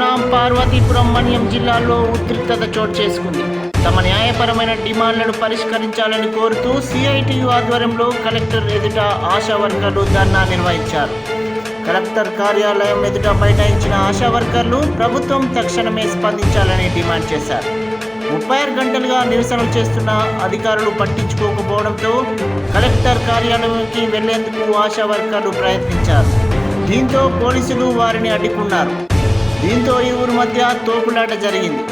సునాం, పార్వతీపురం, మన్యం జిల్లాల్లో ఉద్రిక్తత చోటు చేసుకుంది. తమ న్యాయపరమైన డిమాండ్లను పరిష్కరించాలని కోరుతూ సిఐటియు ఆధ్వర్యంలో కలెక్టర్ ఎదుట ఆశా వర్కర్లు ధర్నా నిర్వహించారు. కలెక్టర్ కార్యాలయం ఎదుట బైఠాయించిన ఆశా వర్కర్లు ప్రభుత్వం తక్షణమే స్పందించాలని డిమాండ్ చేశారు. 36 గంటలుగా నిరసనలు చేస్తున్న అధికారులు పట్టించుకోకపోవడంతో కలెక్టర్ కార్యాలయానికి వెళ్లేందుకు ఆశా వర్కర్లు ప్రయత్నించారు. దీంతో పోలీసులు వారిని అడ్డుకున్నారు. దీంతో ఇరువురి మధ్య తోపులాట జరిగింది.